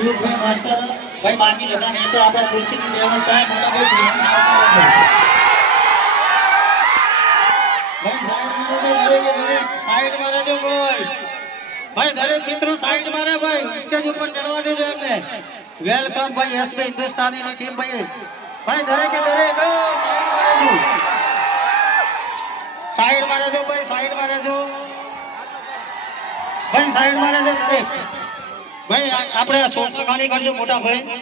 ભાઈ સાઈડમાં રહેજો, દરેકે દરેક સાઈડમાં રહેજો ભાઈ ભાઈ, દરેક મિત્રો સાઈડ મારે ભાઈ, સ્ટેજ ઉપર ચડવા દેજો એમને. વેલકમ ભાઈ એસબી હિન્દુસ્તાની ની ભાઈ. ભાઈ, દરેકે સાઈડ મારે જો ભાઈ સાઈડમાં રહેજો. ભાઈ સાઈડમાં રહેજો દરેક. ભાઈ આપણે સોફા ખાલી કરજો મોટા ભાઈ.